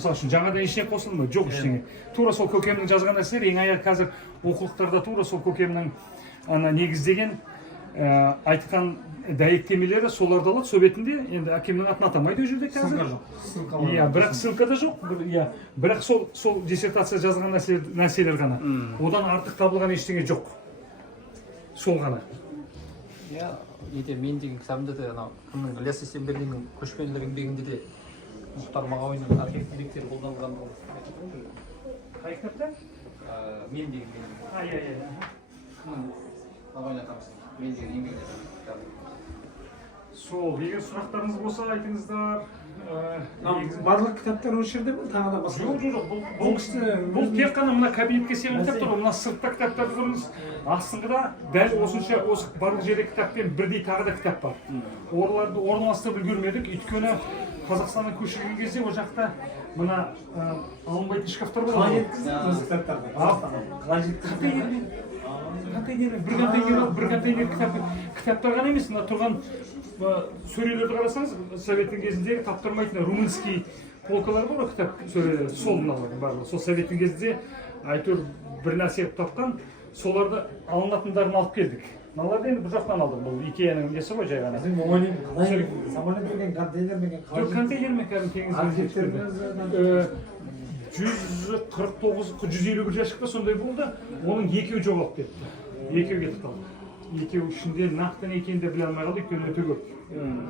Мысалы үшін жаңадан ештеңе қосылды ма? Жоқ ештеңе. Тура сол көкемнің жазған нәрселері ең аяғы қазір оқулықтарда тура сол көкемнің негіздеген айтқан дәйектемелері соларды алады. Сол бетінде енді әкемнің атын атамайды ол жерде қазір. Иә, бірақ ссылка да жоқ. Иә, бірақ сол диссертация жазған нәрселер ғана. Одан артық табылған ештеңе жоқ. Сол ғана. Иә, ете мен деген кітабымда да анау кімнің Ілияс Есенберлиннің көшпенділер еңбегінде де Мұхтар Мағауиннің архетиптері қолданылған. Қай кітапта? Мен деген. Иә. Мағауин атамыздың мен деген еңбектері. Сол, егер сұрақтарыңыз болса айтыңыздар. Барлық кітаптар осы жерде ме? Тағы да басқа? Жоқ. Бұл тек қана мына кабинетке сыйған кітаптар, мына сыртта кітаптарды көріңіз. Астыңғыда дәл осынша осы барлық жерде кітаппен бірдей тағы да кітап бар. Оларды орналастырып үлгермедік, өйткені Қазақстаннан көшірген кезде ол жақта мына алынбайтын шкафтар болады. Қалай жеткіздіңіз осы кітаптарды? Қалай жеткіздіңіз? Бір контейнер кітаптар ғана емес, мына тұрған сөрелерді қарасаңыз, советтің кезіндегі таптырмайтын румынский полкалар бар, кітап сөрелері, сол мыналардың барлығы. Сол советтің кезінде әйтеуір бір нәрсе тапқан, соларды алынатындарын алып келдік. Мыналарды енді бір жақтан алдық, бұл Икеаның несі ғой жай ғана. Сіздің ойын қалай самолет берген, контейнер берген қалай? Жоқ, контейнер ме кәдімгі теңіз архивтеріңіз 149-150 жәшік па сондай болды, оның екеуі жоғалып кетті. Екеуі кетіп қалды. Екеуі ішінде нақты не екенін де біле алмай қалды, өйткені өте көп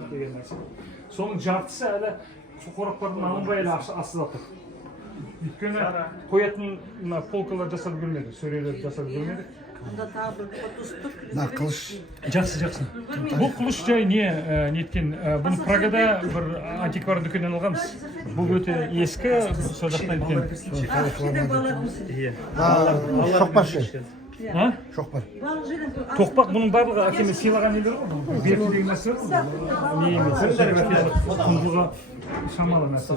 деген нәрсе. Соның жартысы әлі қораптардан алынбай әлі астында тұр. Өйткені қоятын полкалар жасап үлгермедік, сөрелер жасап үлгермедік. Қылыш. Жақсы. Бұл қылыш жай неткен, бұны Прагада бір антиквар дүкеннен алғанбыз. Бұл өте ескі, сол жақтан екен. Шоқпар ше. Шоқпар. Тоқпақ бұның барлығы әкеме сыйлаған нелер ғой. Берді деген нәрсе ғой. Не емес. Құндылығы шамалы нәрсе.